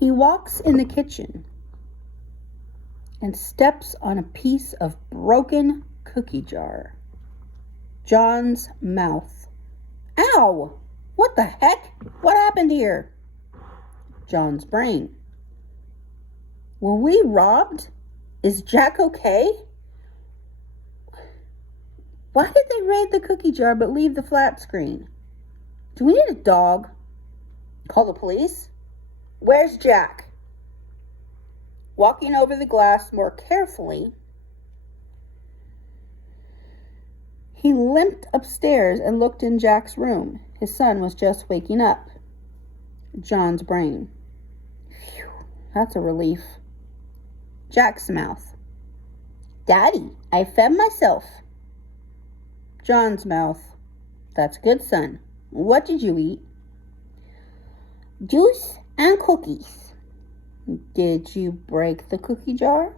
He walks in the kitchen and steps on a piece of broken cookie jar. John's mouth. Ow! What the heck? What happened here? John's brain. Were we robbed? Is Jack okay? Why did they raid the cookie jar but leave the flat screen? Do we need a dog? Call the police? Where's Jack? Walking over the glass more carefully, he limped upstairs and looked in Jack's room. His son was just waking up. John's brain. Phew, that's a relief. Jack's mouth. Daddy, I fed myself. John's mouth. That's good, son. What did you eat? Juice and cookies. Did you break the cookie jar?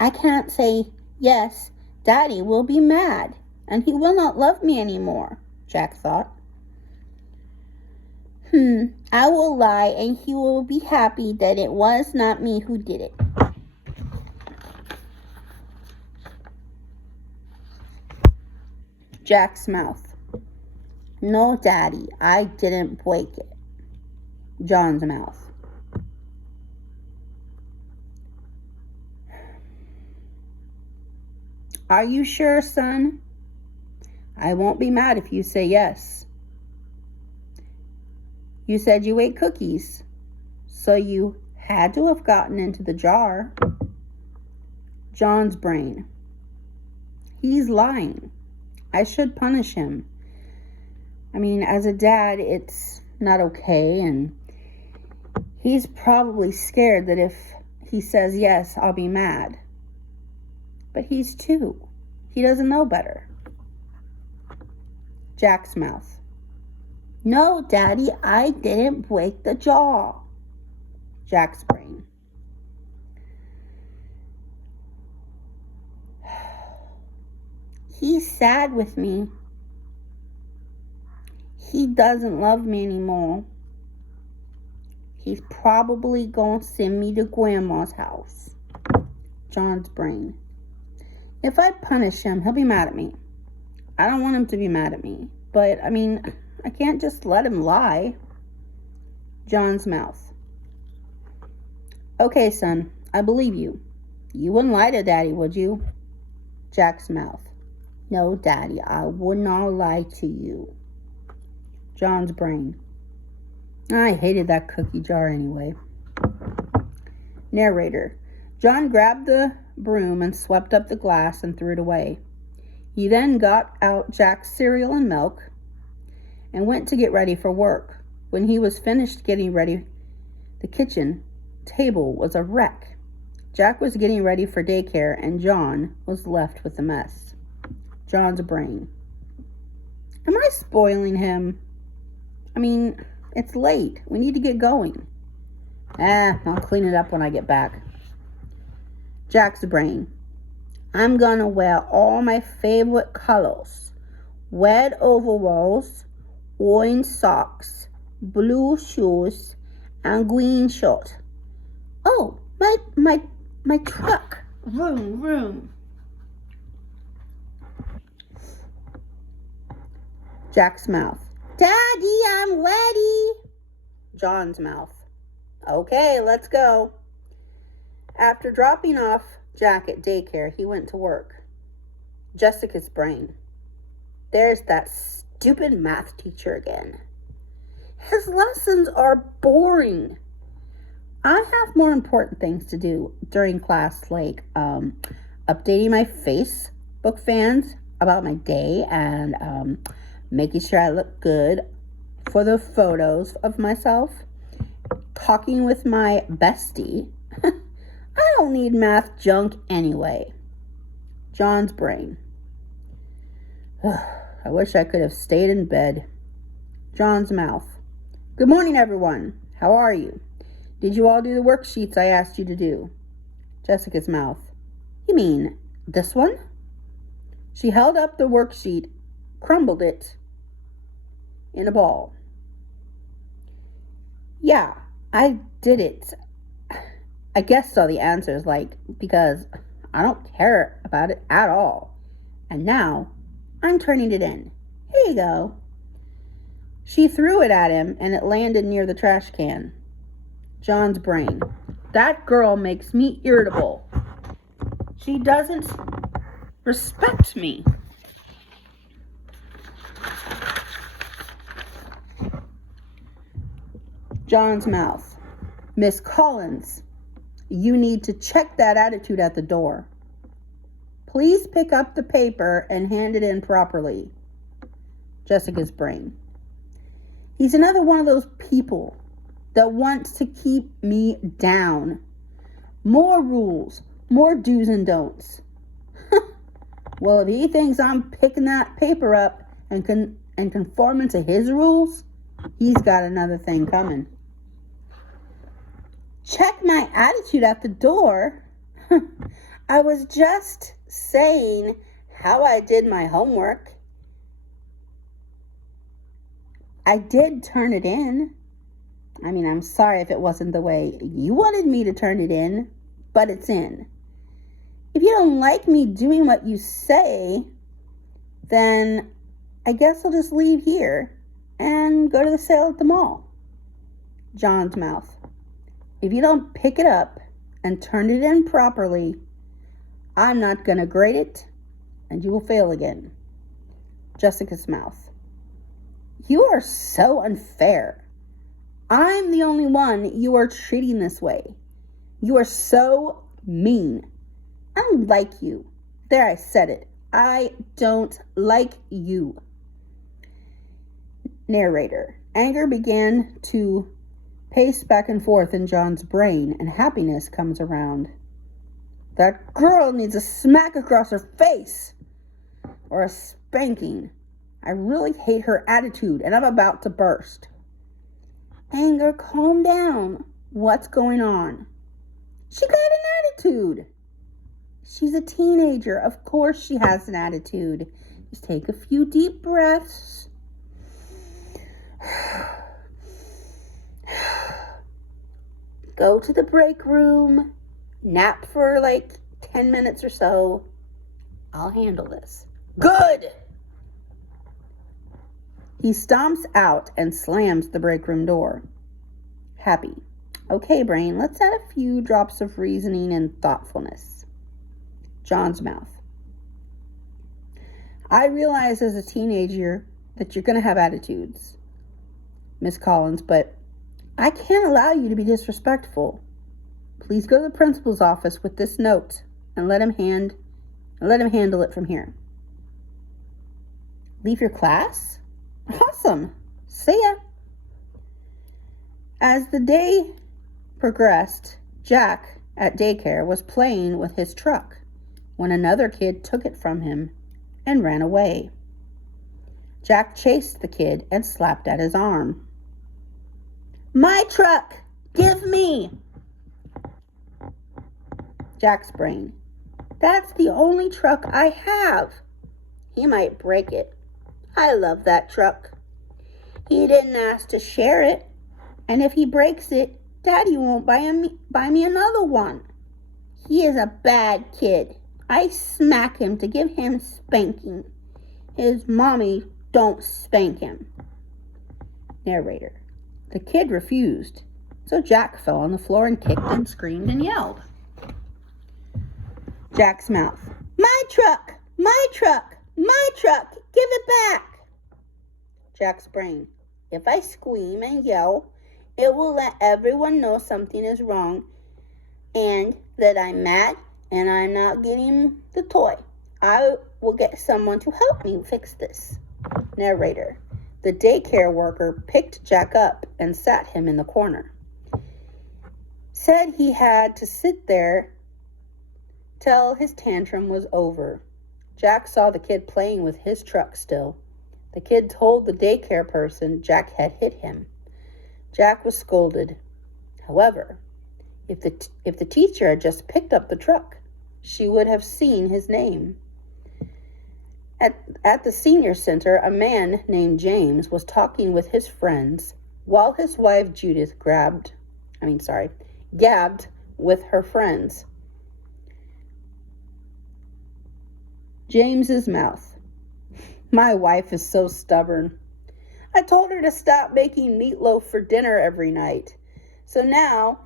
I can't say yes. Daddy will be mad, and he will not love me anymore, Jack thought. I will lie, and he will be happy that it was not me who did it. Jack's mouth. No, Daddy, I didn't break it. John's mouth. Are you sure, son? I won't be mad if you say yes. You said you ate cookies, so you had to have gotten into the jar. John's brain. He's lying. I should punish him. I mean, as a dad, it's not okay, and he's probably scared that if he says yes, I'll be mad. But he's 2. He doesn't know better. Jack's mouth. No, Daddy, I didn't break the jar. Jack's brain. He's sad with me. He doesn't love me anymore. He's probably gonna send me to Grandma's house. John's brain. If I punish him, he'll be mad at me. I don't want him to be mad at me. But, I mean, I can't just let him lie. John's mouth. Okay, son, I believe you. You wouldn't lie to Daddy, would you? Jack's mouth. No, Daddy, I would not lie to you. John's brain. I hated that cookie jar anyway. Narrator. John grabbed the broom and swept up the glass and threw it away. He then got out Jack's cereal and milk and went to get ready for work. When he was finished getting ready, the kitchen table was a wreck. Jack was getting ready for daycare, and John was left with the mess. John's brain. Am I spoiling him? I mean, it's late. We need to get going. I'll clean it up when I get back. Jack's brain. I'm gonna wear all my favorite colors. Red overalls, orange socks, blue shoes, and green shirt. Oh, my truck. Vroom, vroom. Jack's mouth. Daddy, I'm ready. John's mouth. Okay, let's go. After dropping off Jack at daycare, he went to work. Jessica's brain. There's that stupid math teacher again. His lessons are boring. I have more important things to do during class, like updating my Facebook fans about my day and making sure I look good for the photos of myself, talking with my bestie. I don't need math junk anyway. John's brain. I wish I could have stayed in bed. John's mouth. Good morning, everyone. How are you? Did you all do the worksheets I asked you to do? Jessica's mouth. You mean this one? She held up the worksheet, crumbled it in a ball. Yeah, I did it. I guess so, the answer is because I don't care about it at all. And now I'm turning it in. Here you go. She threw it at him and it landed near the trash can. John's brain. That girl makes me irritable. She doesn't respect me. John's mouth. Miss Collins, you need to check that attitude at the door. Please pick up the paper and hand it in properly. Jessica's brain. He's another one of those people that wants to keep me down. More rules, more do's and don'ts. Well, if he thinks I'm picking that paper up and conforming to his rules, he's got another thing coming. Check my attitude at the door? I was just saying how I did my homework. I did turn it in. I'm sorry if it wasn't the way you wanted me to turn it in, but it's in. If you don't like me doing what you say, then I guess I'll just leave here and go to the sale at the mall. John's mouth. If you don't pick it up and turn it in properly, I'm not going to grade it and you will fail again. Jessica's mouth. You are so unfair. I'm the only one you are treating this way. You are so mean. I don't like you. There, I said it. I don't like you. Narrator. Anger began to pace back and forth in John's brain, and happiness comes around. That girl needs a smack across her face. Or a spanking. I really hate her attitude, and I'm about to burst. Anger, calm down. What's going on? She got an attitude. She's a teenager. Of course she has an attitude. Just take a few deep breaths. Go to the break room. Nap for 10 minutes or so. I'll handle this. Good! He stomps out and slams the break room door. Happy. Okay, brain, let's add a few drops of reasoning and thoughtfulness. John's mouth. I realize as a teenager that you're going to have attitudes, Miss Collins, but I can't allow you to be disrespectful. Please go to the principal's office with this note and let him handle it from here. Leave your class? Awesome. See ya. As the day progressed, Jack at daycare was playing with his truck when another kid took it from him and ran away. Jack chased the kid and slapped at his arm. My truck! Give me! Jack's brain. That's the only truck I have. He might break it. I love that truck. He didn't ask to share it. And if he breaks it, Daddy won't buy me another one. He is a bad kid. I smack him to give him spanking. His mommy don't spank him. Narrator. The kid refused, so Jack fell on the floor and kicked and screamed and yelled. Jack's mouth. My truck! My truck! My truck! Give it back! Jack's brain. If I scream and yell, it will let everyone know something is wrong and that I'm mad and I'm not getting the toy. I will get someone to help me fix this. Narrator. The daycare worker picked Jack up and sat him in the corner. Said he had to sit there till his tantrum was over. Jack saw the kid playing with his truck still. The kid told the daycare person Jack had hit him. Jack was scolded. However, if the teacher had just picked up the truck, she would have seen his name. At the senior center, a man named James was talking with his friends while his wife Judith gabbed with her friends. James's mouth. My wife is so stubborn. I told her to stop making meatloaf for dinner every night. So now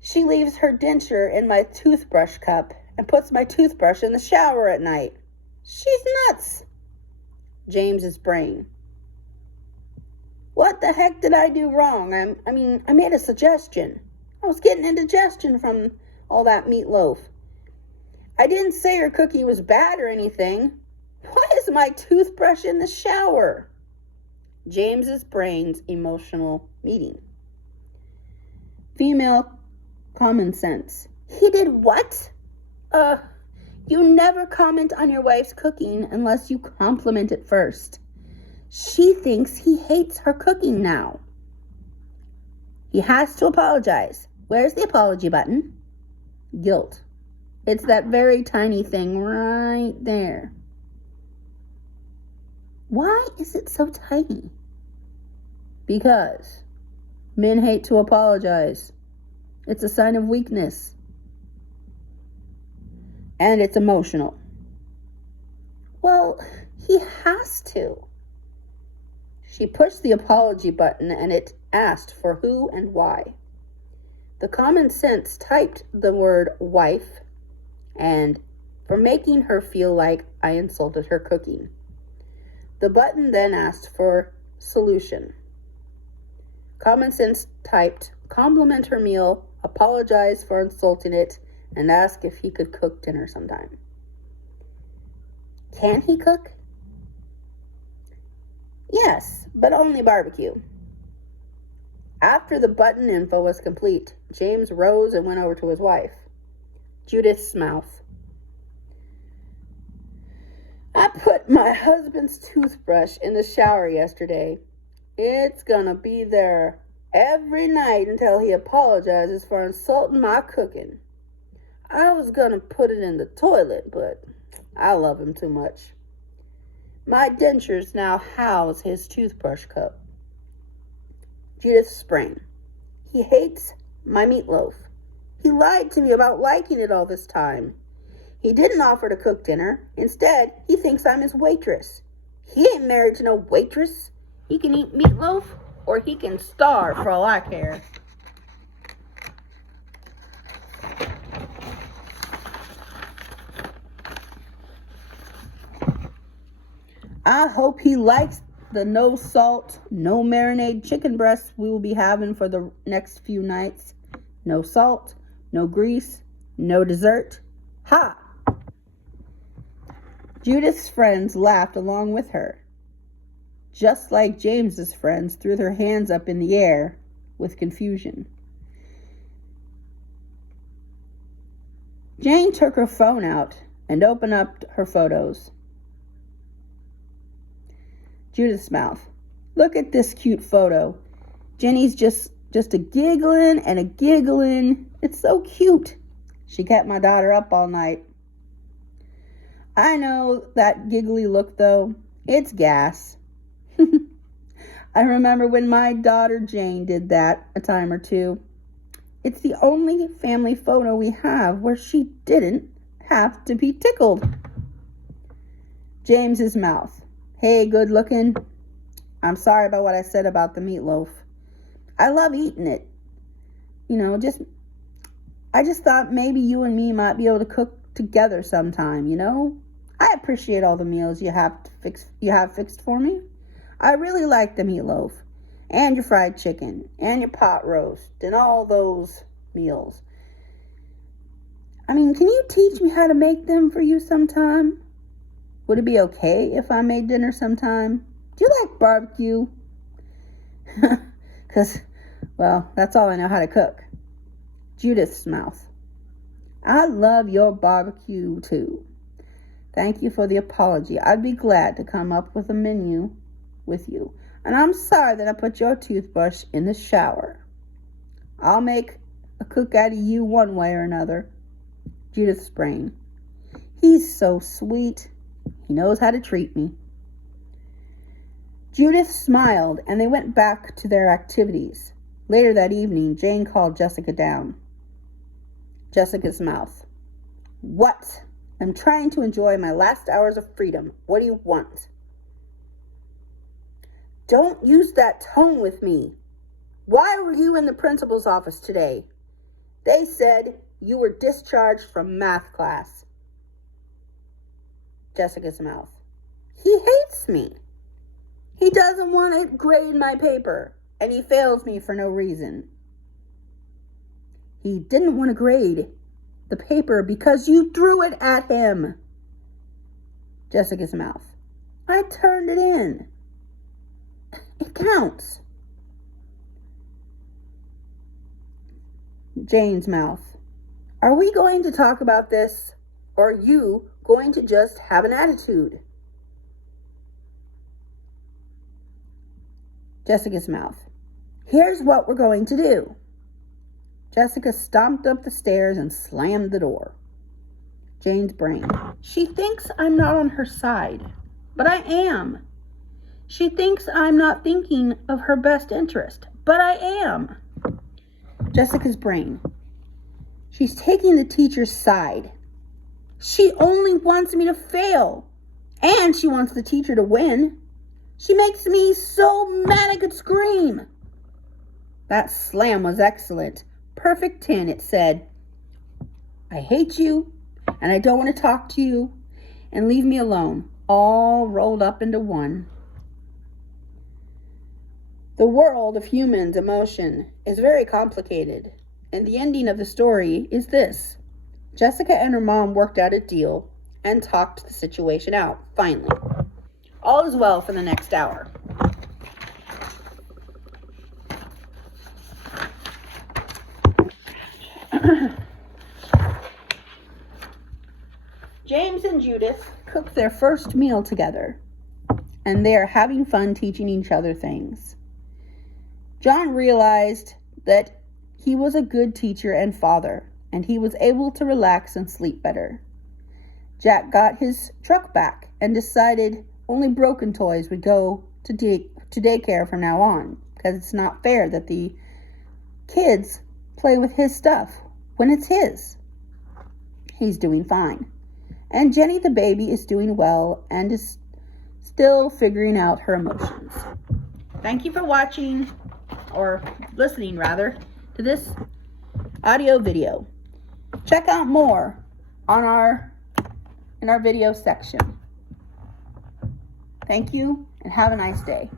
she leaves her denture in my toothbrush cup and puts my toothbrush in the shower at night. She's nuts. James's brain. What the heck did I do wrong? I made a suggestion. I was getting indigestion from all that meatloaf. I didn't say her cookie was bad or anything. Why is my toothbrush in the shower? James's brain's emotional meeting. Female common sense. He did what? You never comment on your wife's cooking unless you compliment it first. She thinks he hates her cooking now. He has to apologize. Where's the apology button? Guilt. It's that very tiny thing right there. Why is it so tiny? Because men hate to apologize. It's a sign of weakness. And it's emotional. Well, he has to. She pushed the apology button and it asked for who and why. The common sense typed the word wife and for making her feel like I insulted her cooking. The button then asked for solution. Common sense typed compliment her meal, apologize for insulting it, and ask if he could cook dinner sometime. Can he cook? Yes, but only barbecue. After the button info was complete, James rose and went over to his wife. Judith's mouth. I put my husband's toothbrush in the shower yesterday. It's gonna be there every night until he apologizes for insulting my cooking. I was gonna put it in the toilet, but I love him too much. My dentures now house his toothbrush cup. Judith's brain. He hates my meatloaf. He lied to me about liking it all this time. He didn't offer to cook dinner. Instead, he thinks I'm his waitress. He ain't married to no waitress. He can eat meatloaf or he can starve for all I care. I hope he likes the no salt, no marinade chicken breasts we will be having for the next few nights. No salt, no grease, no dessert. Ha! Judith's friends laughed along with her, just like James's friends threw their hands up in the air with confusion. Jane took her phone out and opened up her photos. Judith's mouth. Look at this cute photo. Jenny's just a giggling and a giggling. It's so cute. She kept my daughter up all night. I know that giggly look though. It's gas. I remember when my daughter Jane did that a time or two. It's the only family photo we have where she didn't have to be tickled. James's mouth. Hey, good looking. I'm sorry about what I said about the meatloaf. I love eating it. I just thought maybe you and me might be able to cook together sometime, I appreciate all the meals you have fixed for me. I really like the meatloaf and your fried chicken and your pot roast and all those meals. Can you teach me how to make them for you sometime? Would it be okay if I made dinner sometime? Do you like barbecue? Because, that's all I know how to cook. Judith's mouth. I love your barbecue too. Thank you for the apology. I'd be glad to come up with a menu with you. And I'm sorry that I put your toothbrush in the shower. I'll make a cook out of you one way or another. Judith's brain. He's so sweet. He knows how to treat me. Judith smiled, and they went back to their activities. Later that evening, Jane called Jessica down. Jessica's mouth. What? I'm trying to enjoy my last hours of freedom. What do you want? Don't use that tone with me. Why were you in the principal's office today? They said you were discharged from math class. Jessica's mouth. He hates me. He doesn't want to grade my paper, and he fails me for no reason. He didn't want to grade the paper because you threw it at him. Jessica's mouth. I turned it in. It counts. Jane's mouth. Are we going to talk about this, or are you going to just have an attitude? Jessica's mouth. Here's what we're going to do. Jessica stomped up the stairs and slammed the door. Jane's brain. She thinks I'm not on her side, but I am. She thinks I'm not thinking of her best interest, but I am. Jessica's brain. She's taking the teacher's side. She only wants me to fail, and she wants the teacher to win. She makes me so mad I could scream. That slam was excellent. Perfect 10, it said. I hate you, and I don't want to talk to you, and leave me alone, all rolled up into one. The world of humans' emotion is very complicated, and the ending of the story is this. Jessica and her mom worked out a deal and talked the situation out, finally. All is well for the next hour. James and Judith cooked their first meal together, and they are having fun teaching each other things. John realized that he was a good teacher and father, and he was able to relax and sleep better. Jack got his truck back and decided only broken toys would go to daycare from now on, because it's not fair that the kids play with his stuff when it's his. He's doing fine. And Jenny the baby is doing well and is still figuring out her emotions. Thank you for watching, or listening rather, to this audio video. Check out more on in our video section. Thank you, and have a nice day.